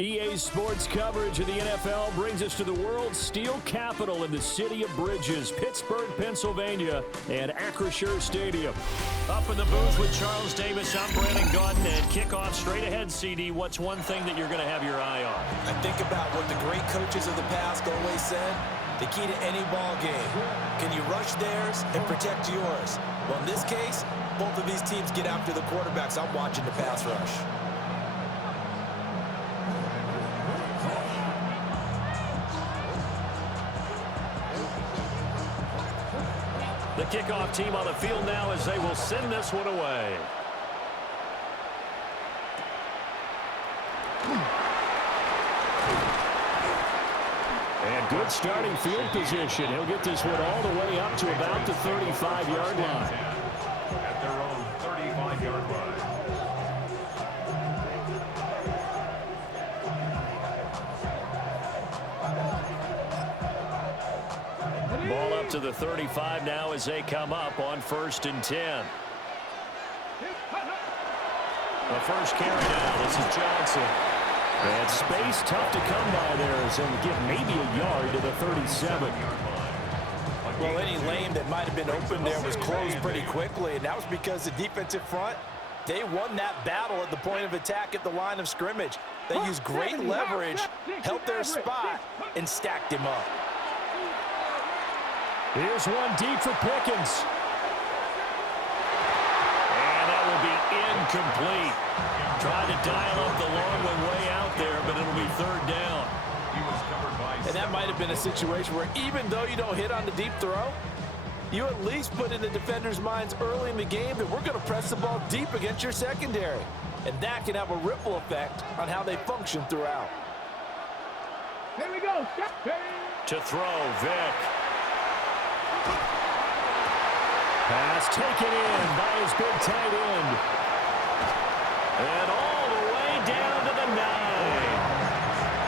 EA Sports coverage of the NFL brings us to the world's steel capital in the city of bridges, Pittsburgh, Pennsylvania, and Acrisure Stadium. Up in the booth with Charles Davis, I'm Brandon Gaudin, and kickoff straight ahead, CD. What's one thing that you're going to have your eye on? I think about what the great coaches of the past always said. The key to any ball game. Can you rush theirs and protect yours? Well, in this case, both of these teams get after the quarterbacks. I'm watching the pass rush. The kickoff team on the field now as they will send this one away. And good starting field position. He'll get this one all the way up to about the 35-yard line. At their own 35-yard line. Ball up to the 35 now as they come up on 1st and 10. The first carry now. This is Johnson. And space tough to come by there as he'll get maybe a yard to the 37. Well, any lane that might have been open there was closed pretty quickly, and that was because the defensive front, they won that battle at the point of attack at the line of scrimmage. They used great leverage, held their spot, and stacked him up. Here's one deep for Pickens. And that will be incomplete. Tried to dial up the long one way out there, but it'll be 3rd down. And that might have been a situation where even though you don't hit on the deep throw, you at least put in the defender's minds early in the game that we're going to press the ball deep against your secondary. And that can have a ripple effect on how they function throughout. Here we go. To throw, Vic. Pass taken in by his big tight end. And all the way down to the 9.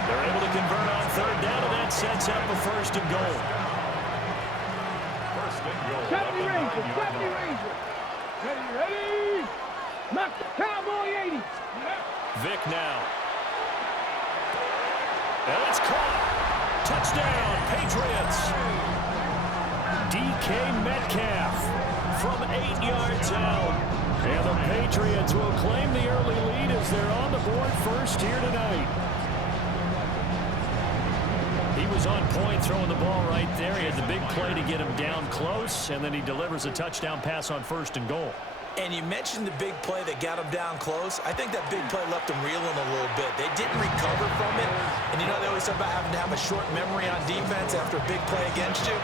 They're able to convert on 3rd down, and that sets up a 1st and goal. 70 Ranger. Ready. Knock the Cowboy 80. Vic now. And it's caught. Touchdown, Patriots. DK Metcalf from 8 yards out. And the Patriots will claim the early lead as they're on the board first here tonight. He was on point throwing the ball right there. He had the big play to get him down close, and then he delivers a touchdown pass on 1st and goal. And you mentioned the big play that got him down close. I think that big play left him reeling a little bit. They didn't recover from it. And you know they always talk about having to have a short memory on defense after a big play against you.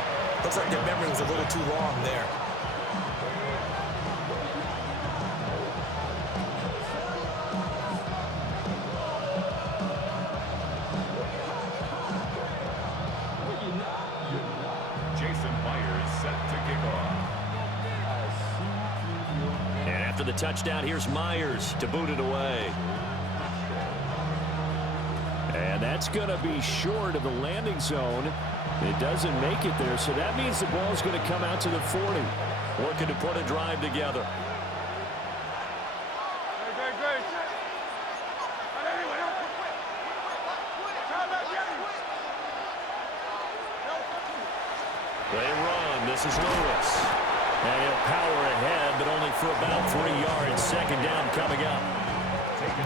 Looks like their memory was a little too long there. Jason Myers set to kick off. And after the touchdown, here's Myers to boot it away. And that's going to be short of the landing zone. It doesn't make it there, so that means the ball's going to come out to the 40. Looking to put a drive together. They run. This is Lewis. And he'll power ahead, but only for about 3 yards. 2nd down coming up.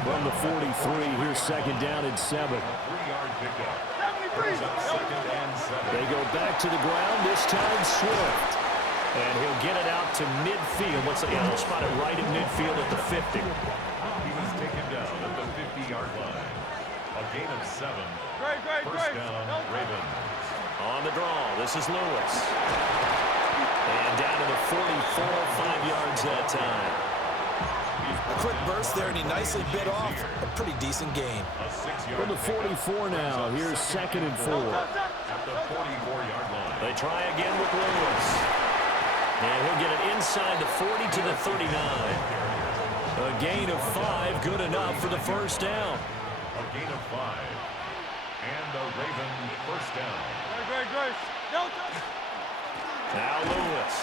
From the 43, here's 2nd down and 7. 3-yard pickup. They go back to the ground, this time Swift. And he'll get it out to midfield. He'll spot it right in midfield at the 50. He was taken down at the 50-yard line. A gain of 7. First down, Ravens. On the draw, this is Lewis. And down to the 44, 5 yards that time. A quick burst there, and he nicely bit off a pretty decent gain. From the 44 now, here's 2nd and 4. At the 44-yard line. They try again with Lewis. And he'll get it inside the 40 to the 39. A gain of 5, good enough for the 1st down. A gain of 5. And the Ravens 1st down. Now Lewis.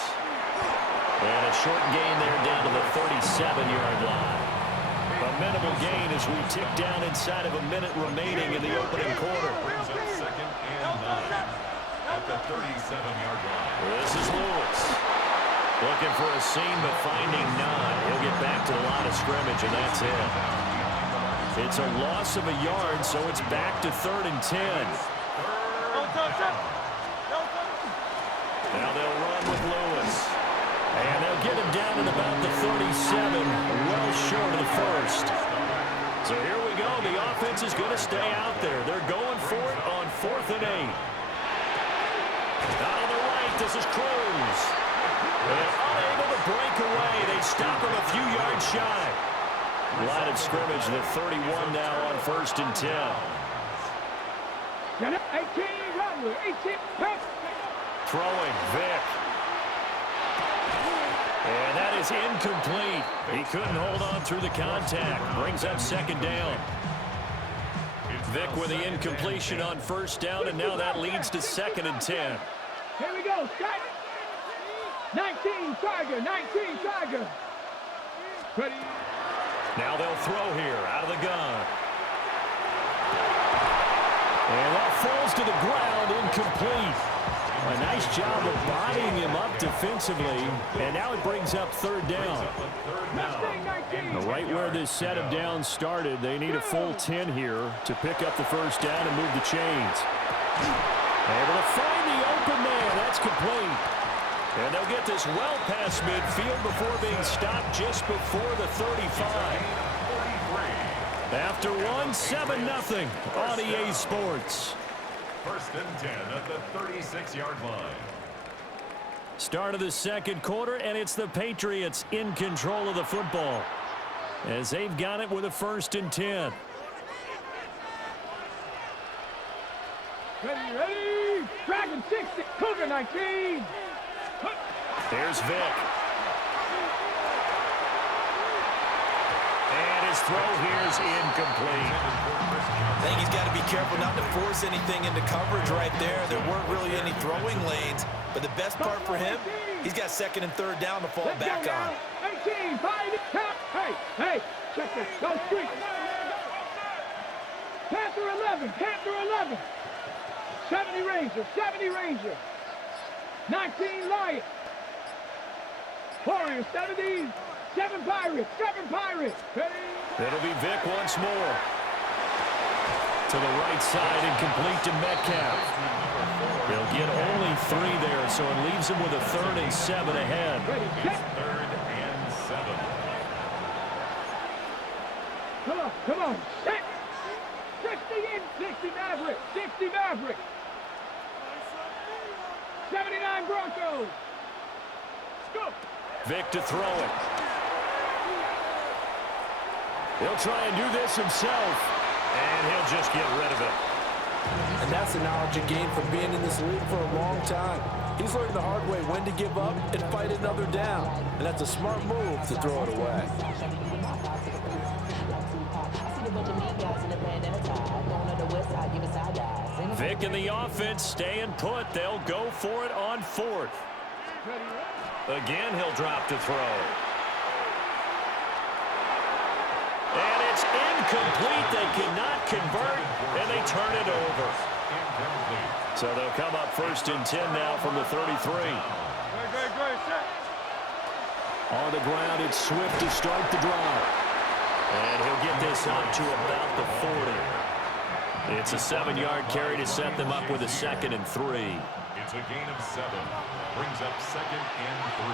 And a short gain there down to the 37-yard line. From minimal gain as we tick down inside of a minute remaining in the opening quarter. Brings up 2nd and 9 at the 37-yard line. This is Lewis. Looking for a seam, but finding none. He'll get back to the line of scrimmage, and that's it. It's a loss of a yard, so it's back to 3rd and 10. Now they'll run with Lewis. And they'll get him down at about the 37, well short of the first. So here we go. The offense is going to stay out there. They're going for it on 4th and 8. Out on the right, this is Cruz. They're unable to break away. They stop him a few yards shy. Line of scrimmage, the 31 now on 1st and 10. 18, 18, Throwing, Vic. And that is incomplete. He couldn't hold on through the contact. Brings up 2nd down. Vic with the incompletion on 1st down, and now that leads to 2nd and 10. Here we go, Scott. 19, Tiger, 19, Tiger. Ready. Now they'll throw here out of the gun. And that falls to the ground, incomplete. A nice job of bodying him up defensively, and now it brings up 3rd down. Right where this set of downs started, they need a full 10 here to pick up the 1st down and move the chains. Able to find the open man. That's complete. And they'll get this well past midfield before being stopped just before the 35. After 1, 7-0 on EA Sports. 1st and 10 at the 36-yard line. Start of the 2nd quarter, and it's the Patriots in control of the football as they've got it with a 1st and 10. Ready. Dragon 60, Cougar 19. There's Vic. And his throw here is incomplete. I think he's got to be careful not to force anything into coverage right there. There weren't really any throwing lanes, but the best part for him, he's got 2nd and 3rd down to fall back on. 18, hey, check this, go street. Panther 11, Panther 11. 70 Ranger. 19 Lion. Warriors, 70, 7 Pirates. Ready. It'll be Vic once more. To the right side and complete to Metcalf. They'll get only 3 there, so it leaves them with a 3rd and 7 ahead. 3rd and 7. Come on, set. 60 Maverick. 79 Broncos. Let's go. Vic to throw it. He'll try and do this himself, and he'll just get rid of it. And that's the knowledge he gained from being in this league for a long time. He's learned the hard way when to give up and fight another down. And that's a smart move to throw it away. Vic and the offense staying put. They'll go for it on 4th. Again, he'll drop to throw. And it's incomplete. They cannot convert, and they turn it over. So they'll come up 1st and 10 now from the 33. On the ground, it's Swift to start the drive. And he'll get this up to about the 40. It's a 7-yard carry to set them up with a 2nd and 3. It's a gain of 7. Brings up 2nd and 3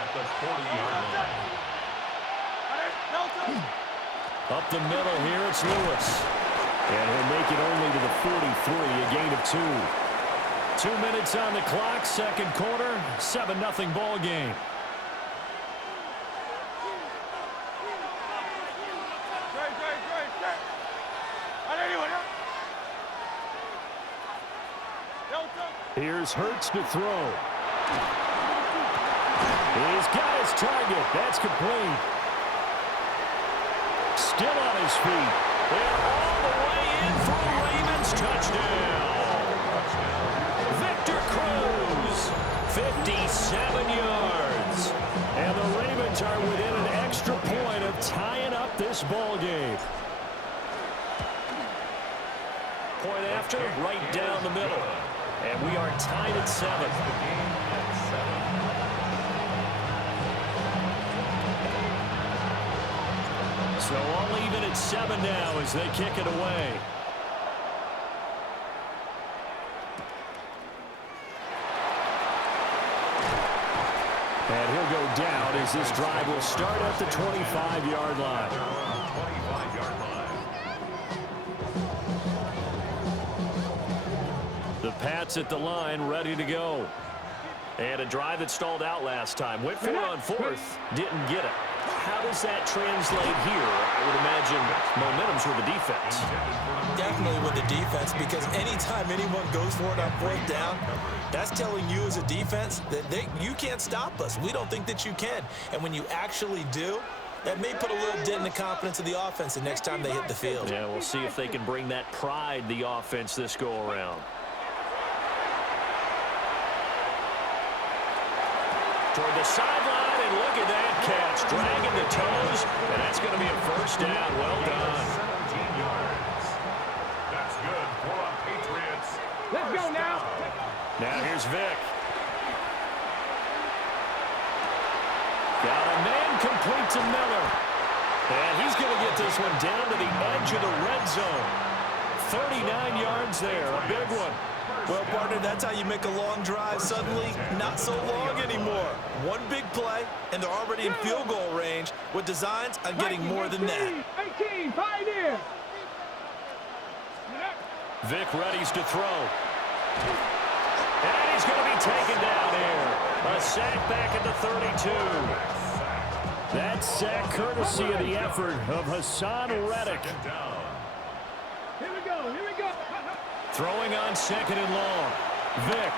at the 40-yard line. Up the middle here, it's Lewis. And he'll make it only to the 43, a gain of 2. 2 minutes on the clock, 2nd quarter, 7-0 ball game. Here's Hurts to throw. He's got his target. That's complete. Still on his feet. And all the way in for a Ravens touchdown. Victor Cruz, 57 yards. And the Ravens are within an extra point of tying up this ball game. Point after, right down the middle. And we are tied at 7. So all even at 7 now as they kick it away. And he'll go down as this drive will start at the 25-yard line. 25-yard line. The Pats at the line, ready to go. And a drive that stalled out last time. Went for it on 4th, didn't get it. How does that translate here? I would imagine momentum's with the defense. Definitely with the defense, because anytime anyone goes for it on 4th down, that's telling you as a defense that you can't stop us. We don't think that you can. And when you actually do, that may put a little dent in the confidence of the offense the next time they hit the field. Yeah, we'll see if they can bring that pride, the offense, this go-around. Toward the sideline, and look at that catch. Dragging the toes, and that's going to be a first down. Well done. 17 yards. That's good for our Patriots. Let's go now. Now here's Vic. Got a man complete to Miller. And he's going to get this one down to the edge of the red zone. 39 yards there, a big one. Well, partner, that's how you make a long drive suddenly not so long anymore. One big play, and they're already in field goal range with designs on getting more than that. 18, Pioneer. Vic readies to throw. And he's going to be taken down here. A sack back at the 32. That sack courtesy of the effort of Hassan Reddick. Here we go, here we go. Throwing on 2nd and long. Vic.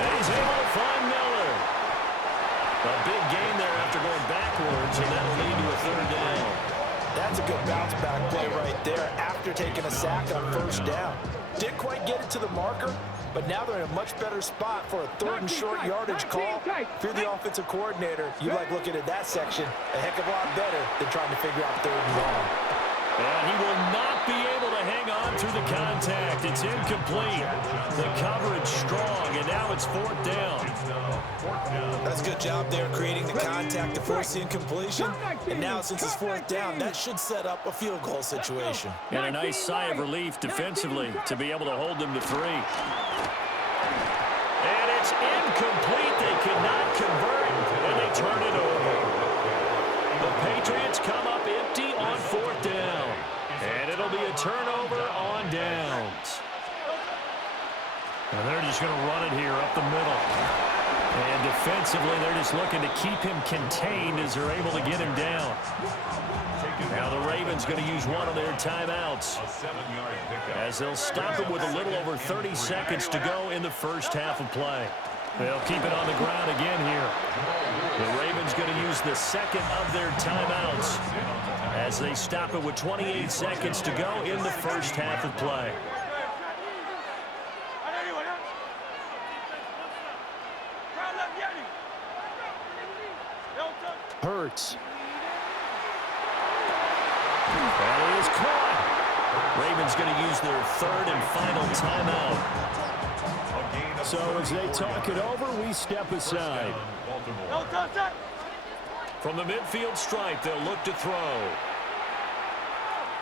And he's able to find Miller. A big gain there after going backwards, and that'll lead to a 3rd down. That's a good bounce back play right there after taking a sack on 1st down. Didn't quite get it to the marker, but now they're in a much better spot for a 3rd and short yardage call. If you're the offensive coordinator, you like looking at that section a heck of a lot better than trying to figure out 3rd and long. And he will not be able to hang on through the contact. It's incomplete. The coverage strong, and now it's 4th down. That's a good job there creating the contact to force the incompletion. And now since it's 4th down, that should set up a field goal situation. And a nice sigh of relief defensively to be able to hold them to 3. And it's incomplete. They cannot convert, and they turn it over. The Patriots come up empty on 4th down. And it'll be a turnover on downs. And they're just going to run it here up the middle. And defensively, they're just looking to keep him contained as they're able to get him down. Now the Ravens going to use one of their timeouts, as they'll stop it with a little over 30 seconds to go in the first half of play. They'll keep it on the ground again here. The Ravens going to use the 2nd of their timeouts as they stop it with 28 seconds to go in the first half of play. Hurts. That is caught. Ravens going to use their 3rd and final timeout. So as they talk it over, we step aside. From the midfield stripe, they'll look to throw.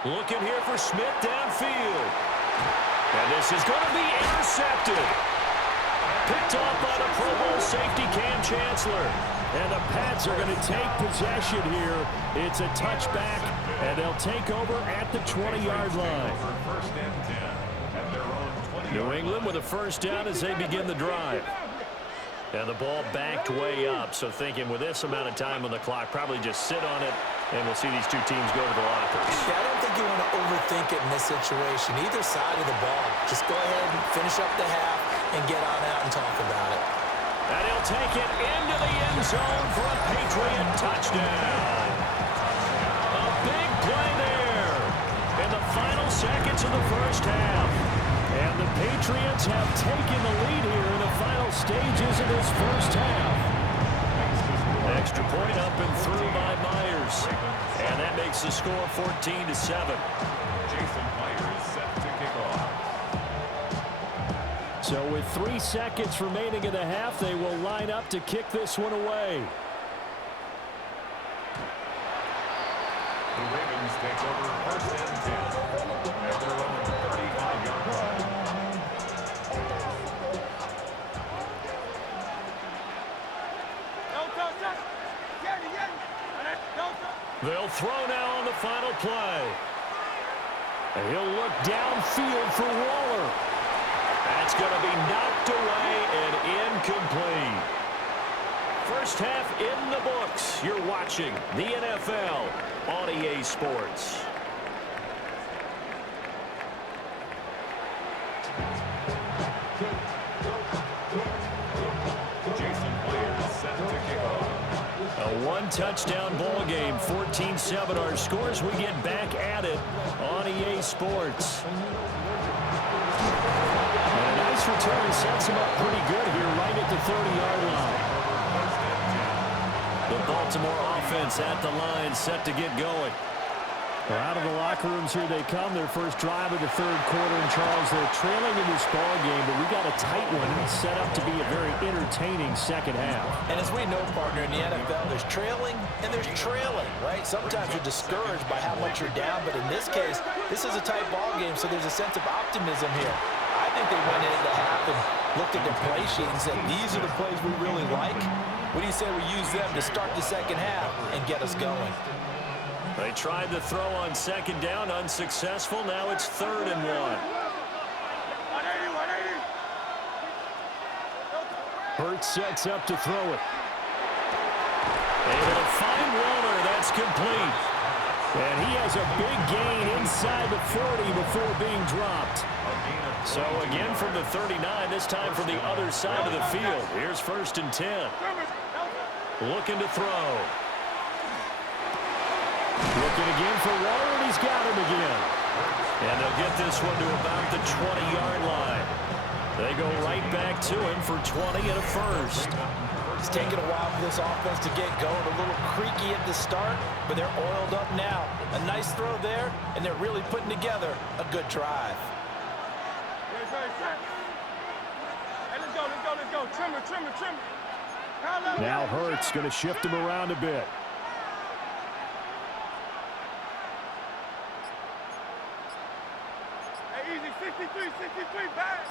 Looking here for Smith downfield. And this is going to be intercepted. Picked off by the Pro Bowl safety Cam Chancellor. And the Pats are going to take possession here. It's a touchback, and they'll take over at the 20-yard line. New England with a first down as they begin the drive. And the ball backed way up, so thinking with this amount of time on the clock, probably just sit on it, and we'll see these two teams go to the lockers. Yeah, I don't think you want to overthink it in this situation. Either side of the ball. Just go ahead and finish up the half and get on out and talk about it. And he'll take it into the end zone for a Patriot touchdown. A big play there in the final seconds of the first half. And the Patriots have taken the lead here in the final stages of this first half. Extra point up and through by Myers. And that makes the score 14-7. Jason Myers set to kick off. So with 3 seconds remaining in the half, they will line up to kick this one away. The Ravens take over first and 10 at their own 35-yard line. They'll throw now on the final play. And he'll look downfield for Waller. That's going to be knocked away and incomplete. First half in the books. You're watching the NFL on EA Sports. Jason Myers set to kick off. A one-touchdown ball game, 14-7 our scores. We get back at it on EA Sports. And a nice return sets him up pretty good here right at the 30-yard line. The Baltimore offense at the line, set to get going. Well, out of the locker rooms here they come. Their first drive of the third quarter. And Charles, they're trailing in this ball game, but we got a tight one set up to be a very entertaining second half. And as we know, partner, in the NFL, there's trailing and there's trailing, right? Sometimes you're discouraged by how much you're down, but in this case, this is a tight ball game, so there's a sense of optimism here. I think they went into the half and looked at their play sheet and said, these are the plays we really like. What do you say we use them to start the second half and get us going? They tried the throw on second down, unsuccessful. Now it's 3rd and 1. Hurts sets up to throw it. Able to find Waller. That's complete. And he has a big gain inside the 40 before being dropped. So again from the 39, this time from the other side of the field. Here's 1st and 10. Looking to throw. Looking again for Waller, and he's got him again. And they'll get this one to about the 20-yard line. They go right back to him for 20 and a first. It's taken a while for this offense to get going. A little creaky at the start, but they're oiled up now. A nice throw there, and they're really putting together a good drive. Let's go. Trim it. Now Hurts going to shift him around a bit. Hey, easy, 63, back.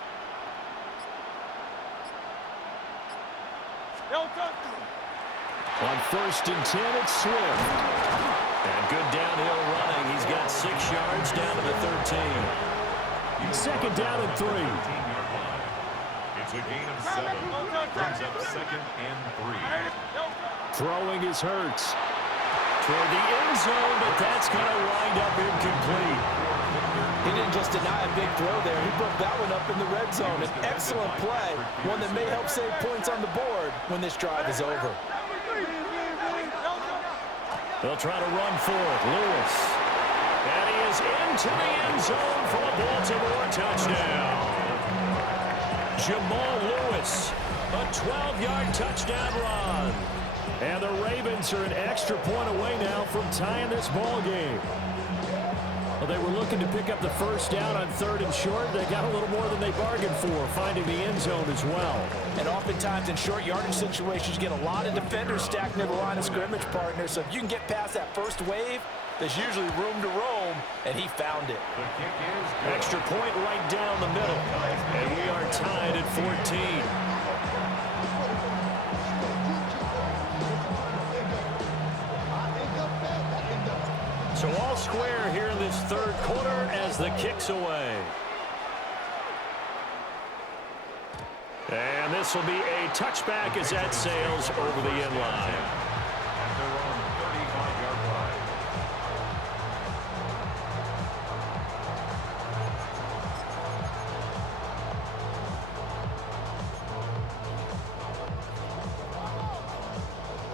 On 1st and 10, it's Swift. And good downhill running. He's got 6 yards down to the 13. 2nd down and 3. It's a gain of 7. Brings up 2nd and 3. Throwing is Hurts. Toward the end zone, but that's going to wind up incomplete. He didn't just deny a big throw there. He broke that one up in the red zone. An excellent play, one that may help save points on the board when this drive is over. They'll try to run for it. Lewis. And he is into the end zone for a Baltimore touchdown. Jamal Lewis, a 12-yard touchdown run. And the Ravens are an extra point away now from tying this ball game. Well, they were looking to pick up the first down on 3rd and short. They got a little more than they bargained for, finding the end zone as well. And oftentimes in short yardage situations, you get a lot of defenders stacked near the line of scrimmage, partners. So if you can get past that first wave, there's usually room to roam, and he found it. The kick is good. Extra point right down the middle. And we are tied at 14. So all square here in this third quarter as the kick's away. And this will be a touchback as that sails over the end line. At their own 35-yard line.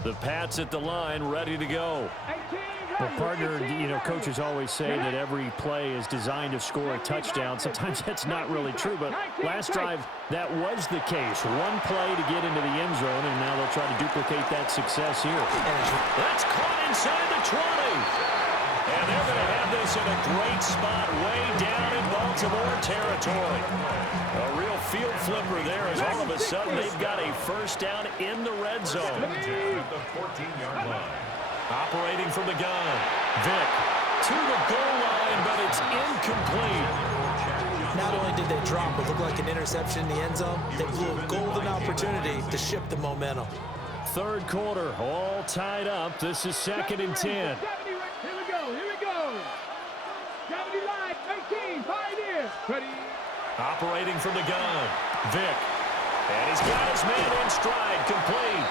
The Pats at the line, ready to go. Well, partner, you know, coaches always say that every play is designed to score a touchdown. Sometimes that's not really true, but last drive, that was the case. One play to get into the end zone, and now they'll try to duplicate that success here. And that's caught inside the 20. this in a great spot way down in Baltimore territory. A real field flipper there as all of a sudden they've got a first down in the red zone. At the 14-yard line. Operating from the gun. Vick to the goal line, but it's incomplete. Not only did they drop what looked like an interception in the end zone, they blew a golden opportunity to shift the momentum. Third quarter, all tied up. This is 2nd and 10. Here we go. Gravity line, 18, pioneer. Ready. Operating from the gun. Vick. And he's got his man in stride, complete.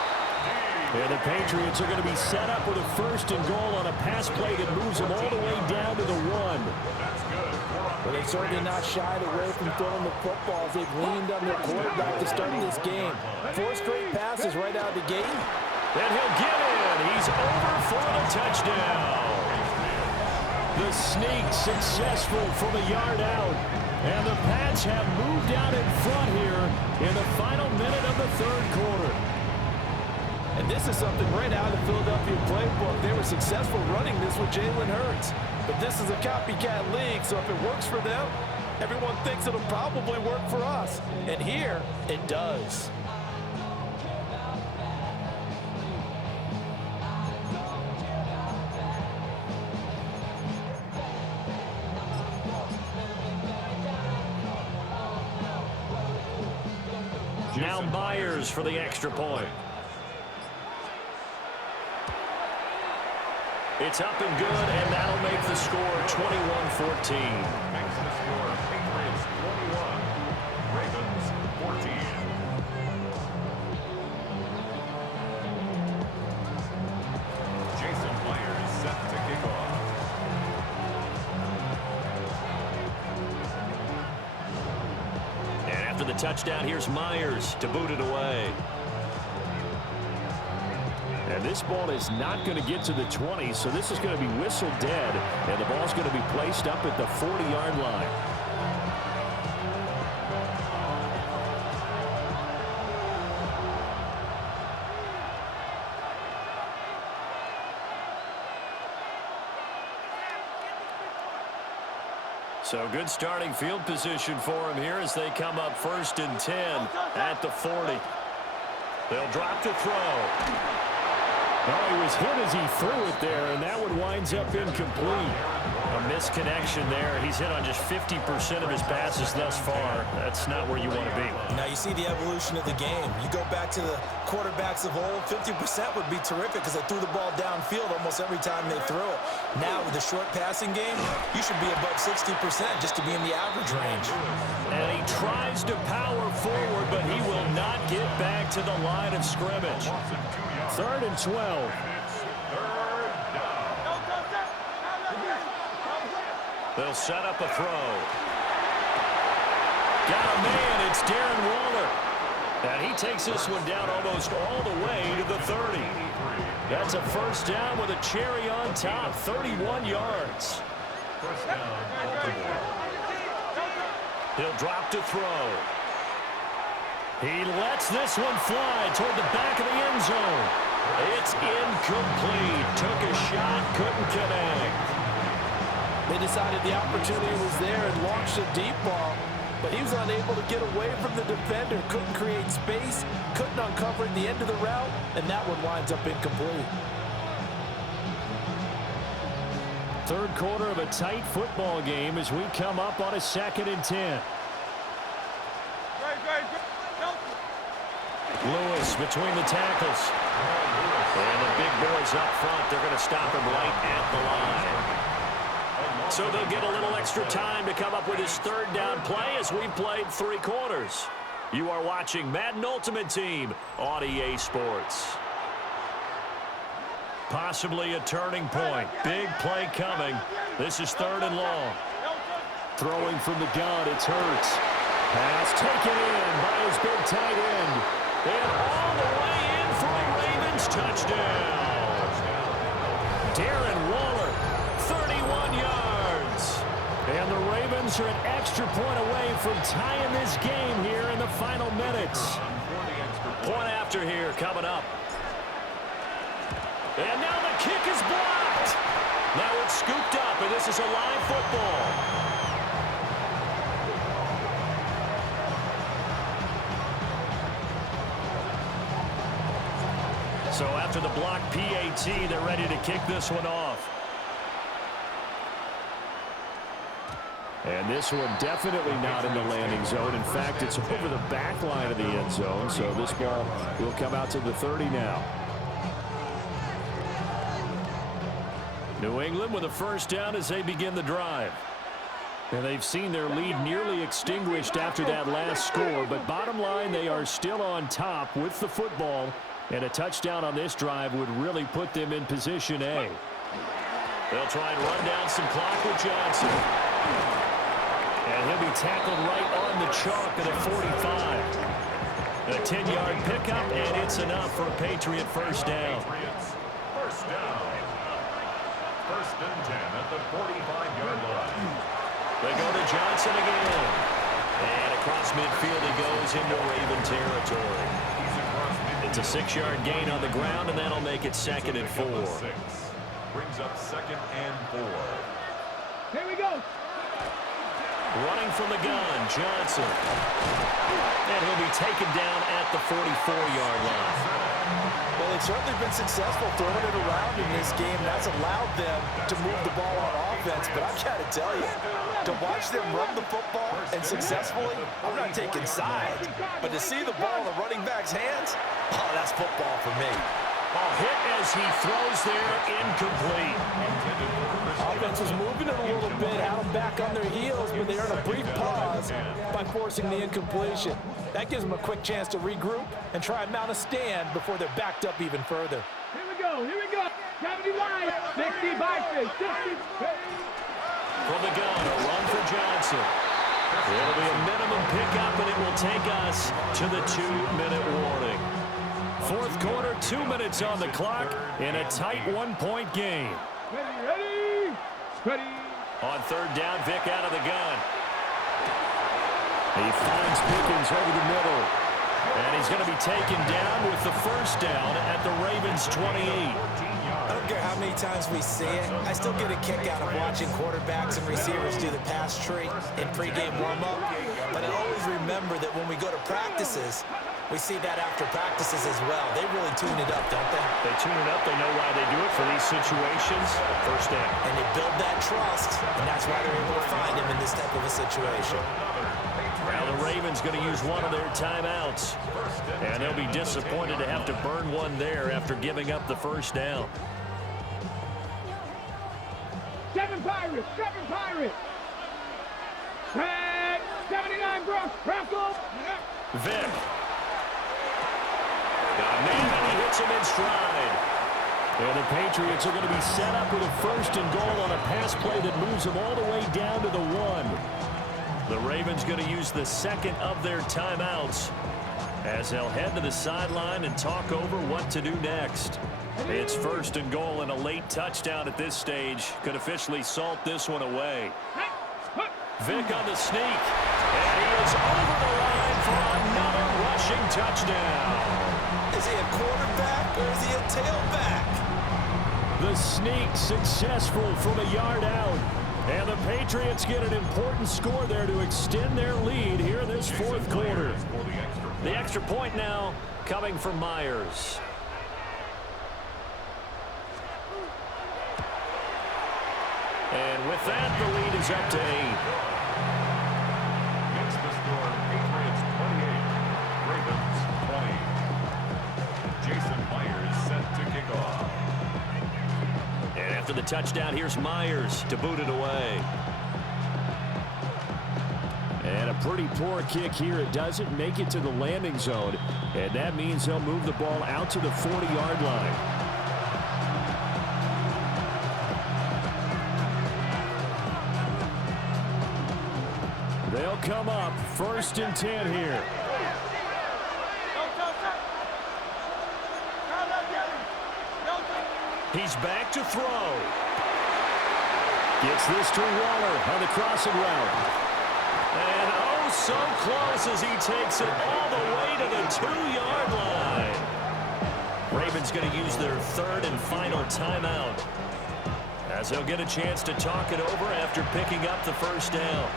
And the Patriots are going to be set up with a 1st and goal on a pass play that moves them all the way down to the 1. Well, they certainly not shied away from throwing the football. They've leaned on their quarterback to start this game. 4 straight passes right out of the gate. And he'll get in. He's over for the touchdown. The sneak successful from a yard out. And the Pats have moved out in front here in the final minute of the 3rd quarter. And this is something right out of the Philadelphia playbook. They were successful running this with Jalen Hurts. But this is a copycat league, so if it works for them, everyone thinks it'll probably work for us. And here, it does. Now Myers for the extra point. It's up and good, and that'll make the score 21-14. Makes the score Patriots 21, Ravens 14. Jason Myers set to kick off. And after the touchdown, here's Myers to boot it away. And this ball is not going to get to the 20, so this is going to be whistled dead, and the ball's going to be placed up at the 40-yard line. So good starting field position for him here as they come up 1st and 10 at the 40. They'll drop to throw. Oh, he was hit as he threw it there, and that one winds up incomplete. A misconnection there. He's hit on just 50% of his passes thus far. That's not where you want to be. Now you see the evolution of the game. You go back to the quarterbacks of old, 50% would be terrific because they threw the ball downfield almost every time they threw it. Now with the short passing game, you should be above 60% just to be in the average range. And he tries to power forward, but he will not get back to the line of scrimmage. 3rd and 12. They'll set up a throw. Got a man. It's Darren Waller. And he takes this one down almost all the way to the 30. That's a first down with a cherry on top. 31 yards. First down, Baltimore. He'll drop to throw. He lets this one fly toward the back of the end zone. It's incomplete. Took a shot, couldn't connect. They decided the opportunity was there and launched a deep ball, but he was unable to get away from the defender, couldn't create space, couldn't uncover at the end of the route, and that one winds up incomplete. 3rd quarter of a tight football game as we come up on a 2nd and 10. Lewis between the tackles. And the big boys up front, they're going to stop him right at the line. So they'll get a little extra time to come up with his 3rd down play as we played 3 quarters. You are watching Madden Ultimate Team on EA Sports. Possibly a turning point. Big play coming. This is 3rd and long. Throwing from the gun, it's Hurts. Pass taken in by his big tight end. And all the way in for a Ravens touchdown. Darren Waller, 31 yards. And the Ravens are an extra point away from tying this game here in the final minutes. Point after here coming up. And now the kick is blocked. Now it's scooped up, and this is a live football. So after the block PAT, they're ready to kick this one off. And this one definitely not in the landing zone. In fact, it's over the back line of the end zone. So this ball will come out to the 30 now. New England with a first down as they begin the drive. And they've seen their lead nearly extinguished after that last score. But bottom line, they are still on top with the football. And a touchdown on this drive would really put them in position A. They'll try and run down some clock with Johnson. And he'll be tackled right on the chalk at a 45. A 10-yard pickup, and it's enough for a Patriot first down. First down. First and 10 at the 45-yard line. They go to Johnson again. And across midfield he goes into Raven territory. It's a 6-yard gain on the ground, and that'll make it 2nd and 4. Brings up 2nd and 4. Here we go. Running from the gun, Johnson. And he'll be taken down at the 44-yard line. Well, they've certainly been successful throwing it around in this game. That's allowed them to move the ball on offense. But I've got to tell you, to watch them run the football and successfully, I'm not taking sides. But to see the ball in the running back's hands, oh, that's football for me. A hit as he throws there, incomplete. Offense is moving it a little bit, had them back on their heels, but they earn a brief pause by forcing the incompletion. That gives them a quick chance to regroup and try and mount a stand before they're backed up even further. Here we go. Here we go. 70 wide. 60 by 60. From the gun, a run for Johnson. It'll be a minimum pickup, and it will take us to the 2-minute warning. Fourth quarter, 2 minutes on the clock in a tight 1-point game. Ready. On third down, Vic out of the gun. He finds Pickens over the middle. And he's going to be taken down with the first down at the Ravens' 28. I don't care how many times we see it, I still get a kick out of watching quarterbacks and receivers do the pass tree in pregame warm-up. But I always remember that when we go to practices, we see that after practices as well. They really tune it up, don't they? They tune it up. They know why they do it for these situations. First down. And they build that trust, and that's why they're able to find him in this type of a situation. Now the Ravens going to use one of their timeouts. And they'll be disappointed to have to burn one there after giving up the first down. 7 Pirates. 7 Pirates. 79 Broncos. Vic. Got a man, and he hits him in stride. And the Patriots are going to be set up with a first and goal on a pass play that moves them all the way down to the 1. The Ravens going to use the second of their timeouts as they'll head to the sideline and talk over what to do next. It's first and goal, and a late touchdown at this stage could officially salt this one away. Vic on the sneak, and he is over the line for another rushing touchdown. Is he a quarterback or is he a tailback? The sneak successful from a yard out. And the Patriots get an important score there to extend their lead here in this fourth quarter. The extra point now coming from Myers. And with that, the lead is up to 8. It's the score, Patriots 28, Ravens 20. Jason Myers set to kick off. And after the touchdown, here's Myers to boot it away. And a pretty poor kick here. It doesn't make it to the landing zone. And that means they'll move the ball out to the 40-yard line. They'll come up first and 10 here. He's back to throw. Gets this to Waller on the crossing route. And oh, so close as he takes it all the way to the 2-yard line. Ravens going to use their third and final timeout as they'll get a chance to talk it over after picking up the first down.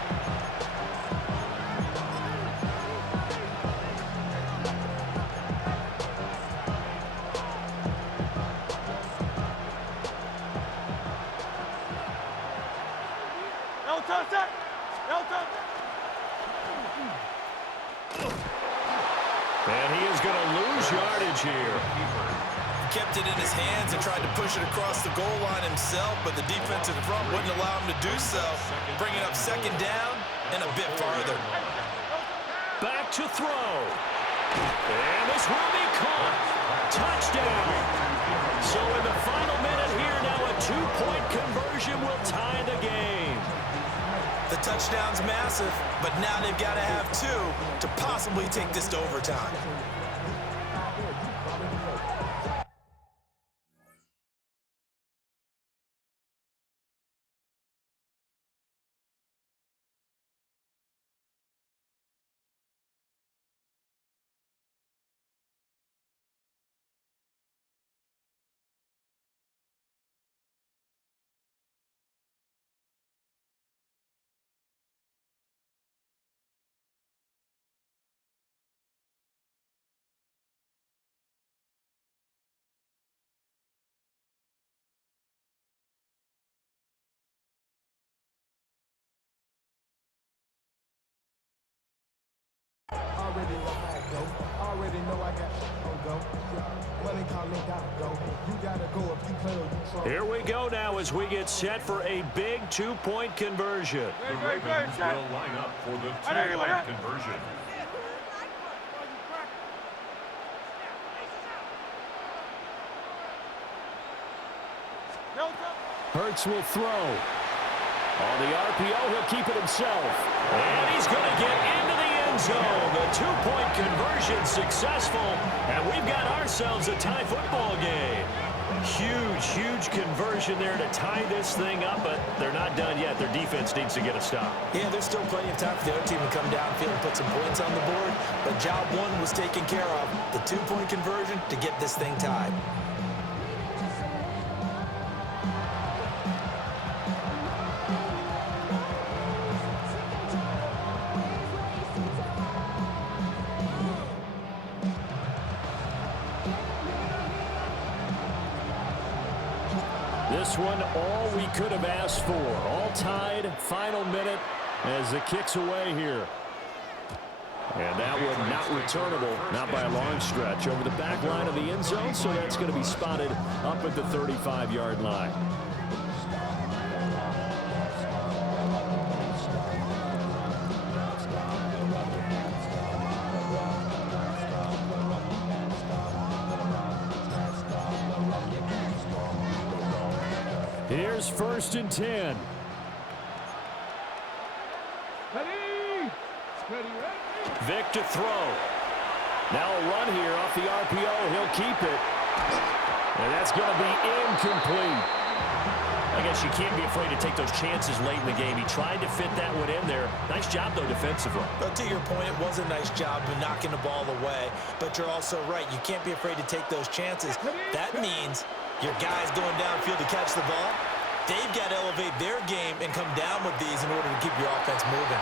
And he is going to lose yardage here. Kept it in his hands and tried to push it across the goal line himself, but the defense in front wouldn't allow him to do so. Bringing up second down and a bit farther. Back to throw. And this will be caught. Touchdown. So in the final minute here now, a two-point conversion will tie the game. The touchdown's massive, but now they've got to have two to possibly take this to overtime. Already know I got go. Money calling go. You gotta go if you play or you try. Here we go now as we get set for a big two-point conversion. The Ravens will line up for the two-point conversion. Hurts will throw. On the RPO, he'll keep it himself. And he's going to get into the end zone. The two-point conversion successful. And we've got ourselves a tie football game. Huge conversion there to tie this thing up, but they're not done yet. Their defense needs to get a stop. Yeah, there's still plenty of time for the other team to come downfield and put some points on the board, but job one was taken care of. The two-point conversion to get this thing tied. This one, all we could have asked for. All tied, final minute as it kicks away here. And that one not returnable, not by a long stretch. Over the back line of the end zone, so that's going to be spotted up at the 35-yard line. Here's 1st and 10. Vic to throw. Now a run here off the RPO. He'll keep it. And that's going to be incomplete. I guess you can't be afraid to take those chances late in the game. He tried to fit that one in there. Nice job, though, defensively. But to your point, it was a nice job of knocking the ball away. But you're also right. You can't be afraid to take those chances. That means your guys going downfield to catch the ball, they've got to elevate their game and come down with these in order to keep your offense moving.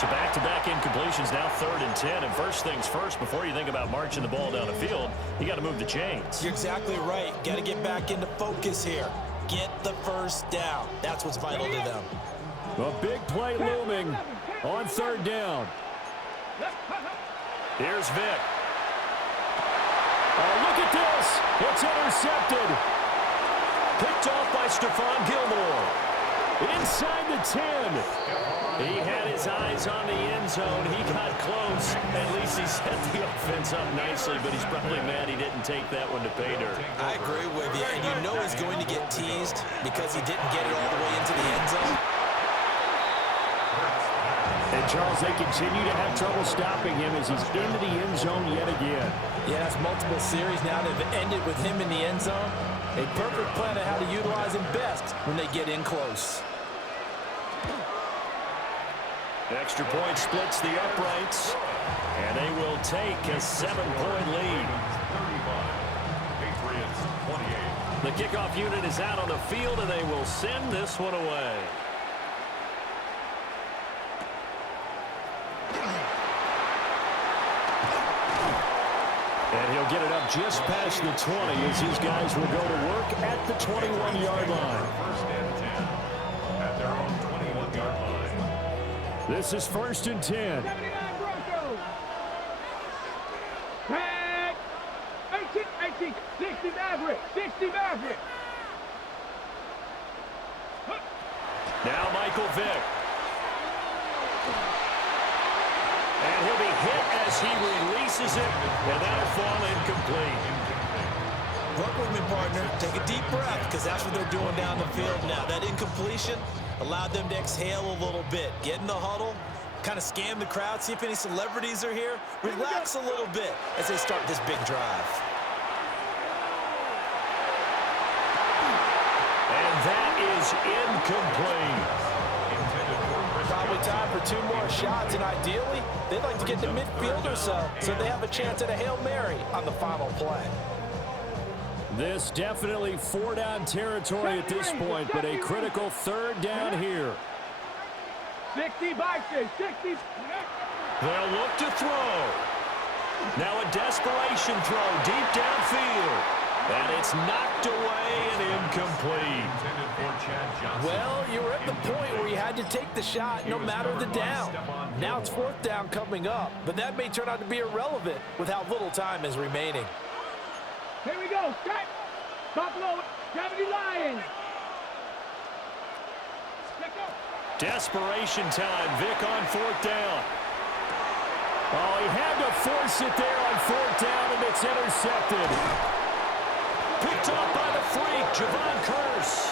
So back-to-back incompletions, now 3rd and 10. And first things first, before you think about marching the ball down the field, you got to move the chains. You're exactly right. Got to get back into focus here. Get the first down. That's what's vital to them. A big play looming on 3rd down. Here's Vic. Oh, look at this. It's intercepted. Picked off by Stephon Gilmore. Inside the 10. He had his eyes on the end zone. He got close. At least he set the offense up nicely, but he's probably mad he didn't take that one to pay dirt. I agree with you, and you know he's going to get teased because he didn't get it all the way into the end zone. And, Charles, they continue to have trouble stopping him as he's into the end zone yet again. Yeah, that's multiple series now that have ended with him in the end zone. A perfect plan of how to utilize him best when they get in close. Extra point splits the uprights, and they will take a 7-point lead. 35, Patriots 28. The kickoff unit is out on the field, and they will send this one away. And he'll get it up just past the 20 as his guys will go to work at the 21-yard line. First and 10 at their own 21-yard line. This is 1st and 10. 79 Broncos. Tag. 18, 60 Maverick. 60 Maverick. Now Michael Vick. And he'll be hit as he releases it, and that'll fall incomplete. Work with me, partner. Take a deep breath, because that's what they're doing down the field now. That incompletion allowed them to exhale a little bit. Get in the huddle, kind of scan the crowd, see if any celebrities are here. Relax a little bit as they start this big drive. And that is incomplete. Probably time for 2 more shots, and ideally, they'd like to get the midfield or so they have a chance at a Hail Mary on the final play. This definitely 4-down territory at this point, but a critical 3rd down here. 60 Vikings. 60. They'll look to throw. Now a desperation throw deep downfield. And it's knocked away and incomplete. Well, you were at the point where you had to take the shot no matter the down. Now it's 4th down coming up, but that may turn out to be irrelevant with how little time is remaining. Here we go. Strike. Buffalo. 70 Lions. Let's go. Desperation time. Vick on 4th down. Oh, he had to force it there on 4th down, and it's intercepted. Picked up by the freak, Javon Curse.